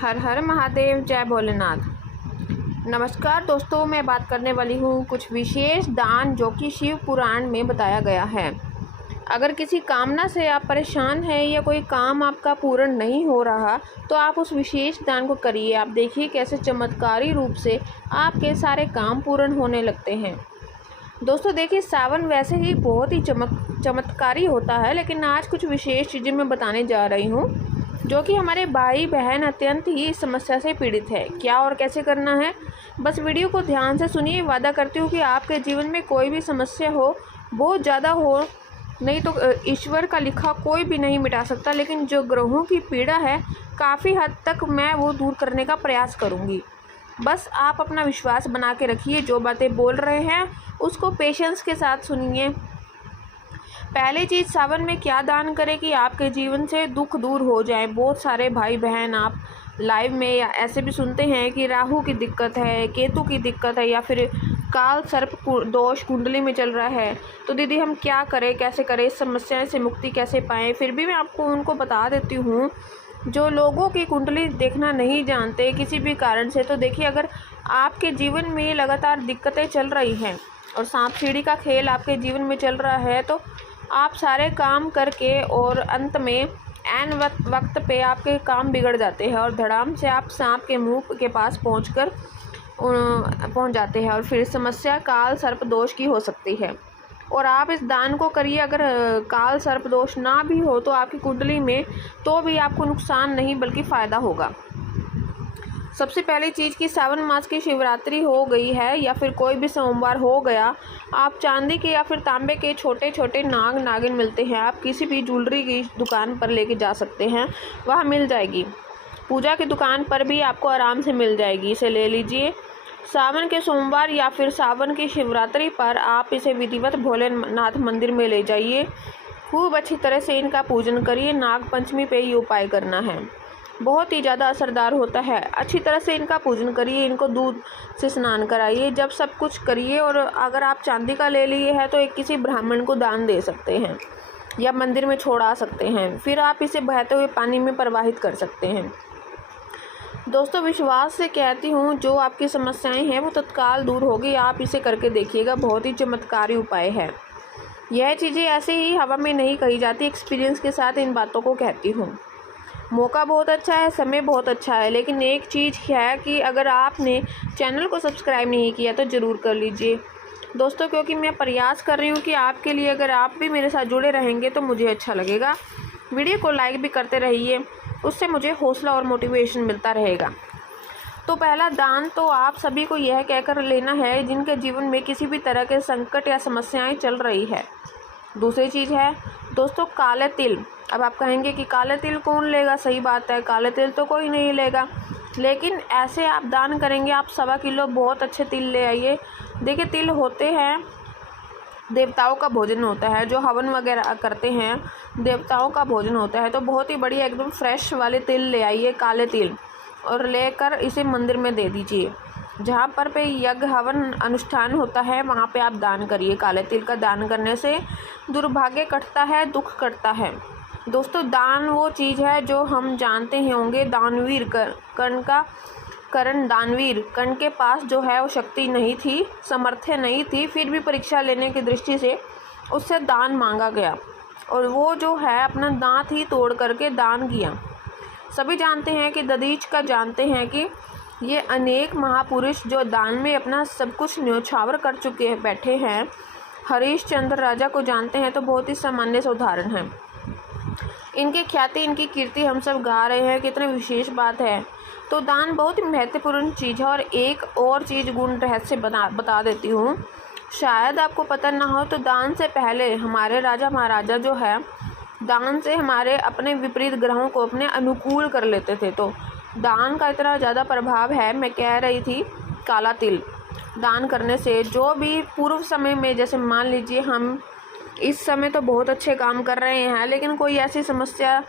हर हर महादेव, जय भोलेनाथ। नमस्कार दोस्तों, मैं बात करने वाली हूँ कुछ विशेष दान जो कि शिव पुराण में बताया गया है। अगर किसी कामना से आप परेशान हैं या कोई काम आपका पूर्ण नहीं हो रहा तो आप उस विशेष दान को करिए। आप देखिए कैसे चमत्कारी रूप से आपके सारे काम पूर्ण होने लगते हैं। दोस्तों देखिए, सावन वैसे ही बहुत ही चमत्कारी होता है, लेकिन आज कुछ विशेष चीज़ें मैं बताने जा रही हूँ जो कि हमारे भाई बहन अत्यंत ही इस समस्या से पीड़ित है। क्या और कैसे करना है, बस वीडियो को ध्यान से सुनिए। वादा करती हूँ कि आपके जीवन में कोई भी समस्या हो, बहुत ज़्यादा हो नहीं तो ईश्वर का लिखा कोई भी नहीं मिटा सकता, लेकिन जो ग्रहों की पीड़ा है काफ़ी हद तक मैं वो दूर करने का प्रयास करूँगी। बस आप अपना विश्वास बना के रखिए। जो बातें बोल रहे हैं उसको पेशेंस के साथ सुनिए। पहली चीज़, सावन में क्या दान करें कि आपके जीवन से दुख दूर हो जाए। बहुत सारे भाई बहन आप लाइव में या ऐसे भी सुनते हैं कि राहु की दिक्कत है, केतु की दिक्कत है, या फिर काल सर्प दोष कुंडली में चल रहा है। तो दीदी हम क्या करें, कैसे करें, इस समस्या से मुक्ति कैसे पाएँ। फिर भी मैं आपको उनको बता देती हूँ जो लोगों की कुंडली देखना नहीं जानते किसी भी कारण से। तो देखिए, अगर आपके जीवन में लगातार दिक्कतें चल रही हैं और सांप सीढ़ी का खेल आपके जीवन में चल रहा है, तो आप सारे काम करके और अंत में ऐन वक्त पे आपके काम बिगड़ जाते हैं और धड़ाम से आप सांप के मुंह के पास पहुंच जाते हैं और फिर समस्या काल सर्प दोष की हो सकती है। और आप इस दान को करिए। अगर काल सर्प दोष ना भी हो तो आपकी कुंडली में तो भी आपको नुकसान नहीं बल्कि फ़ायदा होगा। सबसे पहली चीज़ कि सावन मास की शिवरात्रि हो गई है या फिर कोई भी सोमवार हो गया, आप चांदी के या फिर तांबे के छोटे छोटे नाग नागिन मिलते हैं, आप किसी भी ज्वेलरी की दुकान पर लेके जा सकते हैं, वहाँ मिल जाएगी। पूजा की दुकान पर भी आपको आराम से मिल जाएगी, इसे ले लीजिए। सावन के सोमवार या फिर सावन की शिवरात्रि पर आप इसे विधिवत भोलेनाथ मंदिर में ले जाइए। खूब अच्छी तरह से इनका पूजन करिए। नाग पंचमी पे ये उपाय करना है, बहुत ही ज़्यादा असरदार होता है। अच्छी तरह से इनका पूजन करिए, इनको दूध से स्नान कराइए। जब सब कुछ करिए, और अगर आप चांदी का ले लिए हैं तो एक किसी ब्राह्मण को दान दे सकते हैं या मंदिर में छोड़ा सकते हैं। फिर आप इसे बहते हुए पानी में प्रवाहित कर सकते हैं। दोस्तों विश्वास से कहती हूँ, जो आपकी समस्याएं हैं वो तत्काल दूर होगी। आप इसे करके देखिएगा, बहुत ही चमत्कारी उपाय है। यह चीज़ें ऐसे ही हवा में नहीं कही जाती, एक्सपीरियंस के साथ इन बातों को कहती हूँ। मौका बहुत अच्छा है, समय बहुत अच्छा है, लेकिन एक चीज़ है कि अगर आपने चैनल को सब्सक्राइब नहीं किया तो ज़रूर कर लीजिए दोस्तों, क्योंकि मैं प्रयास कर रही हूँ कि आपके लिए अगर आप भी मेरे साथ जुड़े रहेंगे तो मुझे अच्छा लगेगा। वीडियो को लाइक भी करते रहिए, उससे मुझे हौसला और मोटिवेशन मिलता रहेगा। तो पहला दान तो आप सभी को यह कहकर लेना है जिनके जीवन में किसी भी तरह के संकट या समस्याएं चल रही है। दूसरी चीज़ है दोस्तों, काले तिल। अब आप कहेंगे कि काले तिल कौन लेगा, सही बात है, काले तिल तो कोई नहीं लेगा, लेकिन ऐसे आप दान करेंगे। आप 1.25 किलो बहुत अच्छे तिल ले आइए। देखिए, तिल होते हैं, देवताओं का भोजन होता है, जो हवन वगैरह करते हैं देवताओं का भोजन होता है। तो बहुत ही बढ़िया एकदम फ्रेश वाले तिल ले आइए, काले तिल, और लेकर इसे मंदिर में दे दीजिए। जहाँ पर पे यज्ञ हवन अनुष्ठान होता है वहाँ पे आप दान करिए। काले तिल का दान करने से दुर्भाग्य कटता है, दुख कटता है। दोस्तों दान वो चीज़ है जो हम जानते ही होंगे। दानवीर दानवीर कर्ण के पास जो है वो शक्ति नहीं थी, सामर्थ्य नहीं थी, फिर भी परीक्षा लेने की दृष्टि से उससे दान मांगा गया और वो जो है अपना दांत ही तोड़ करके दान किया। सभी जानते हैं कि दधीच का जानते हैं कि ये अनेक महापुरुष जो दान में अपना सब कुछ न्योछावर कर चुके बैठे हैं। हरिश्चंद्र राजा को जानते हैं, तो बहुत ही सामान्य से उदाहरण है। इनकी ख्याति, इनकी कीर्ति हम सब गा रहे हैं, कितने विशेष बात है। तो दान बहुत ही महत्वपूर्ण चीज़ है। और एक और चीज़ गुण रहस्य बता देती हूँ, शायद आपको पता ना हो, तो दान से पहले हमारे राजा महाराजा जो है दान से हमारे अपने विपरीत ग्रहों को अपने अनुकूल कर लेते थे। तो दान का इतना ज़्यादा प्रभाव है। मैं कह रही थी काला तिल दान करने से जो भी पूर्व समय में, जैसे मान लीजिए हम इस समय तो बहुत अच्छे काम कर रहे हैं, लेकिन कोई ऐसी समस्या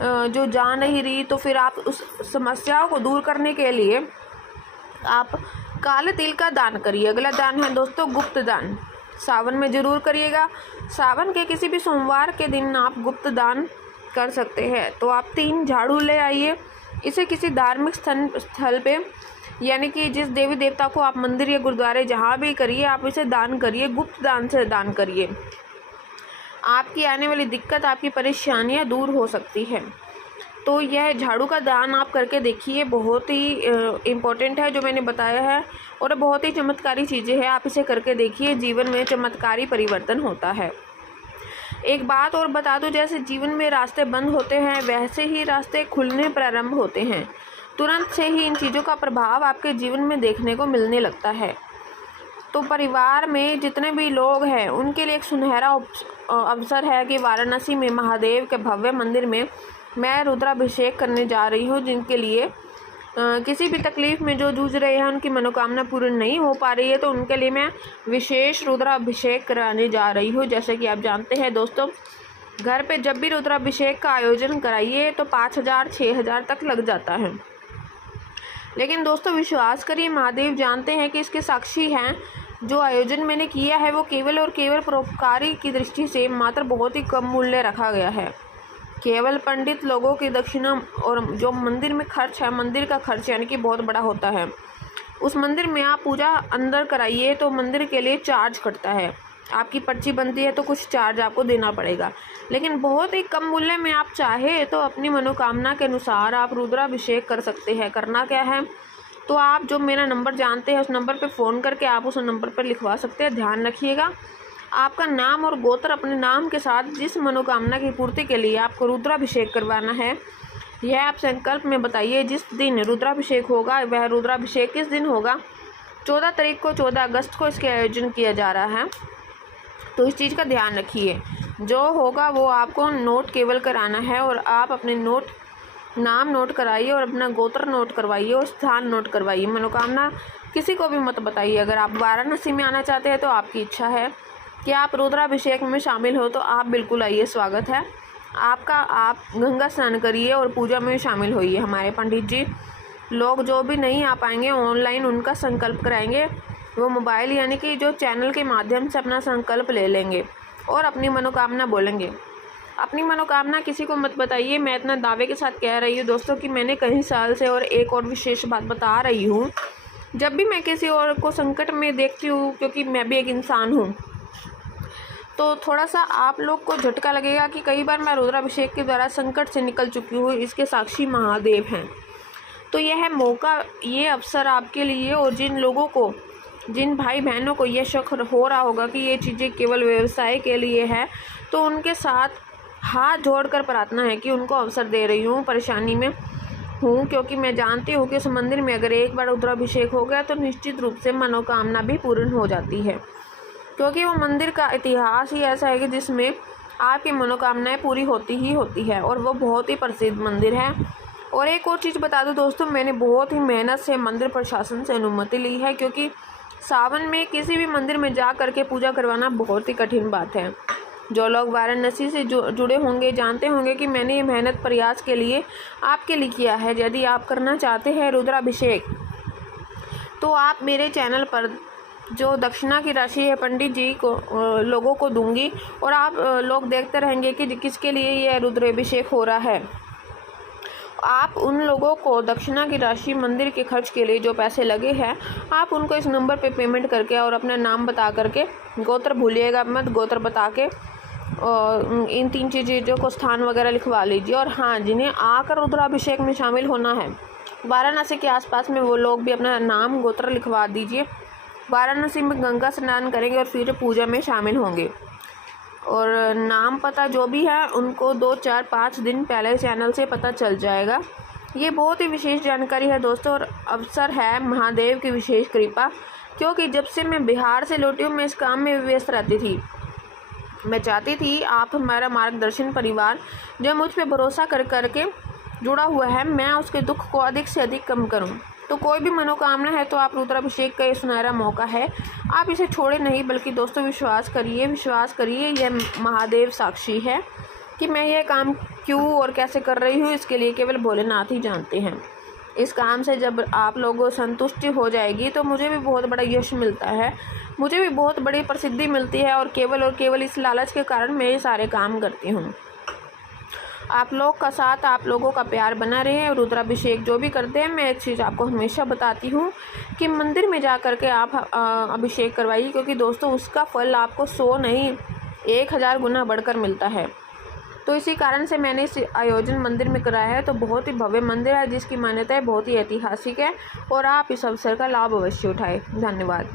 जो जा नहीं रही, तो फिर आप उस समस्याओं को दूर करने के लिए आप काले तिल का दान करिए। अगला दान है दोस्तों गुप्त दान। सावन में ज़रूर करिएगा। सावन के किसी भी सोमवार के दिन आप गुप्त दान कर सकते हैं। तो आप 3 झाड़ू ले आइए, इसे किसी धार्मिक स्थल पे, यानी कि जिस देवी देवता को आप मंदिर या गुरुद्वारे जहाँ भी करिए, आप इसे दान करिए, गुप्त दान से दान करिए। आपकी आने वाली दिक्कत, आपकी परेशानियाँ दूर हो सकती है। तो यह झाड़ू का दान आप करके देखिए, बहुत ही इम्पोर्टेंट है जो मैंने बताया है, और बहुत ही चमत्कारी चीज़ें हैं। आप इसे करके देखिए, जीवन में चमत्कारी परिवर्तन होता है। एक बात और बता दूं, जैसे जीवन में रास्ते बंद होते हैं, वैसे ही रास्ते खुलने प्रारंभ होते हैं। तुरंत से ही इन चीज़ों का प्रभाव आपके जीवन में देखने को मिलने लगता है। तो परिवार में जितने भी लोग हैं उनके लिए एक सुनहरा अवसर है कि वाराणसी में महादेव के भव्य मंदिर में मैं रुद्राभिषेक करने जा रही हूँ। जिनके लिए किसी भी तकलीफ़ में जो जूझ रहे हैं, उनकी मनोकामना पूर्ण नहीं हो पा रही है, तो उनके लिए मैं विशेष रुद्राभिषेक कराने जा रही हूँ। जैसे कि आप जानते हैं दोस्तों, घर पे जब भी रुद्राभिषेक का आयोजन कराइए तो 5,000 6,000 तक लग जाता है। लेकिन दोस्तों विश्वास करिए, महादेव जानते हैं कि इसके साक्षी हैं। जो आयोजन मैंने किया है वो केवल और केवल परोपकारी की दृष्टि से मात्र बहुत ही कम मूल्य रखा गया है। केवल पंडित लोगों की दक्षिणा और जो मंदिर में खर्च है, मंदिर का खर्च यानी कि बहुत बड़ा होता है। उस मंदिर में आप पूजा अंदर कराइए तो मंदिर के लिए चार्ज कटता है, आपकी पर्ची बनती है तो कुछ चार्ज आपको देना पड़ेगा। लेकिन बहुत ही कम मूल्य में आप चाहे तो अपनी मनोकामना के अनुसार आप रुद्राभिषेक कर सकते हैं। करना क्या है, तो आप जो मेरा नंबर जानते हैं उस नंबर पर फ़ोन करके आप उस नंबर पर लिखवा सकते हैं। ध्यान रखिएगा, आपका नाम और गोत्र अपने नाम के साथ जिस मनोकामना की पूर्ति के लिए आपको रुद्राभिषेक करवाना है, यह आप संकल्प में बताइए। जिस दिन रुद्राभिषेक होगा वह रुद्राभिषेक किस दिन होगा, 14 तारीख को, 14 अगस्त को इसके आयोजन किया जा रहा है। तो इस चीज़ का ध्यान रखिए, जो होगा वो आपको नोट केवल कराना है, और आप अपने नाम नोट कराइए और अपना गोत्र नोट करवाइए और स्थान नोट करवाइए। मनोकामना किसी को भी मत बताइए। अगर आप वाराणसी में आना चाहते हैं तो आपकी इच्छा है कि आप रुद्राभिषेक में शामिल हो तो आप बिल्कुल आइए, स्वागत है आपका। आप गंगा स्नान करिए और पूजा में शामिल होइए। हमारे पंडित जी लोग जो भी नहीं आ पाएंगे ऑनलाइन, उनका संकल्प कराएंगे। वो मोबाइल यानी कि जो चैनल के माध्यम से अपना संकल्प ले लेंगे और अपनी मनोकामना बोलेंगे। अपनी मनोकामना किसी को मत बताइए। मैं इतना दावे के साथ कह रही हूँ दोस्तों कि मैंने कई साल से, और एक और विशेष बात बता रही हूँ, जब भी मैं किसी और को संकट में देखती हूँ, क्योंकि मैं भी एक इंसान हूँ, तो थोड़ा सा आप लोग को झटका लगेगा कि कई बार मैं रुद्राभिषेक के द्वारा संकट से निकल चुकी हूँ। इसके साक्षी महादेव हैं। तो यह है मौका, ये अवसर आपके लिए, और जिन लोगों को, जिन भाई बहनों को ये शक हो रहा होगा कि ये चीज़ें केवल व्यवसाय के लिए है, तो उनके साथ हाथ जोड़कर प्रार्थना है कि उनको अवसर दे रही हूँ। परेशानी में हूँ क्योंकि मैं जानती हूँ कि इस मंदिर में अगर एक बार रुद्राभिषेक हो गया तो निश्चित रूप से मनोकामना भी पूर्ण हो जाती है, क्योंकि वो मंदिर का इतिहास ही ऐसा है कि जिसमें आपकी मनोकामनाएं पूरी होती ही होती है, और वो बहुत ही प्रसिद्ध मंदिर है। और एक और चीज़ बता दूं दोस्तों, मैंने बहुत ही मेहनत से मंदिर प्रशासन से अनुमति ली है, क्योंकि सावन में किसी भी मंदिर में जा करके पूजा करवाना बहुत ही कठिन बात है। जो लोग वाराणसी से जुड़े होंगे जानते होंगे कि मैंने ये मेहनत प्रयास के लिए आपके लिए किया है। यदि आप करना चाहते हैं रुद्राभिषेक, तो आप मेरे चैनल पर जो दक्षिणा की राशि है पंडित जी को लोगों को दूंगी, और आप लोग देखते रहेंगे कि किसके लिए यह रुद्राभिषेक हो रहा है। आप उन लोगों को दक्षिणा की राशि मंदिर के खर्च के लिए जो पैसे लगे हैं, आप उनको इस नंबर पे पेमेंट करके और अपना नाम बता करके, गोत्र भूलिएगा मत, गोत्र बता के और इन 3 चीज़ों को स्थान वगैरह लिखवा लीजिए। और हाँ, जिन्हें आकर रुद्राभिषेक में शामिल होना है वाराणसी के आसपास में, वो लोग भी अपना नाम गोत्र लिखवा दीजिए। वाराणसी में गंगा स्नान करेंगे और फिर पूजा में शामिल होंगे। और नाम पता जो भी है उनको 2 4 5 दिन पहले चैनल से पता चल जाएगा। ये बहुत ही विशेष जानकारी है दोस्तों, और अवसर है महादेव की विशेष कृपा, क्योंकि जब से मैं बिहार से लौटी हूँ मैं इस काम में व्यस्त रहती थी। मैं चाहती थी आप हमारा मार्गदर्शन परिवार जो मुझ पे भरोसा कर करके जुड़ा हुआ है, मैं उसके दुख को अधिक से अधिक कम करूं। तो कोई भी मनोकामना है तो आप रुद्राभिषेक का ये सुनहरा मौका है, आप इसे छोड़े नहीं। बल्कि दोस्तों विश्वास करिए, यह महादेव साक्षी है कि मैं यह काम क्यों और कैसे कर रही हूँ, इसके लिए केवल भोलेनाथ ही जानते हैं। इस काम से जब आप लोगों संतुष्टि हो जाएगी तो मुझे भी बहुत बड़ा यश मिलता है, मुझे भी बहुत बड़ी प्रसिद्धि मिलती है, और केवल इस लालच के कारण मैं ये सारे काम करती हूँ। आप लोग का साथ, आप लोगों का प्यार बना रहे। रुद्राभिषेक जो भी करते हैं, मैं एक चीज़ आपको हमेशा बताती हूँ कि मंदिर में जा कर के आप अभिषेक करवाइए, क्योंकि दोस्तों उसका फल आपको 100 नहीं 1000 गुना बढ़कर मिलता है। तो इसी कारण से मैंने इस आयोजन मंदिर में कराया है। तो बहुत ही भव्य मंदिर है जिसकी मान्यता है बहुत ही ऐतिहासिक है, और आप इस अवसर का लाभ अवश्य उठाएं। धन्यवाद।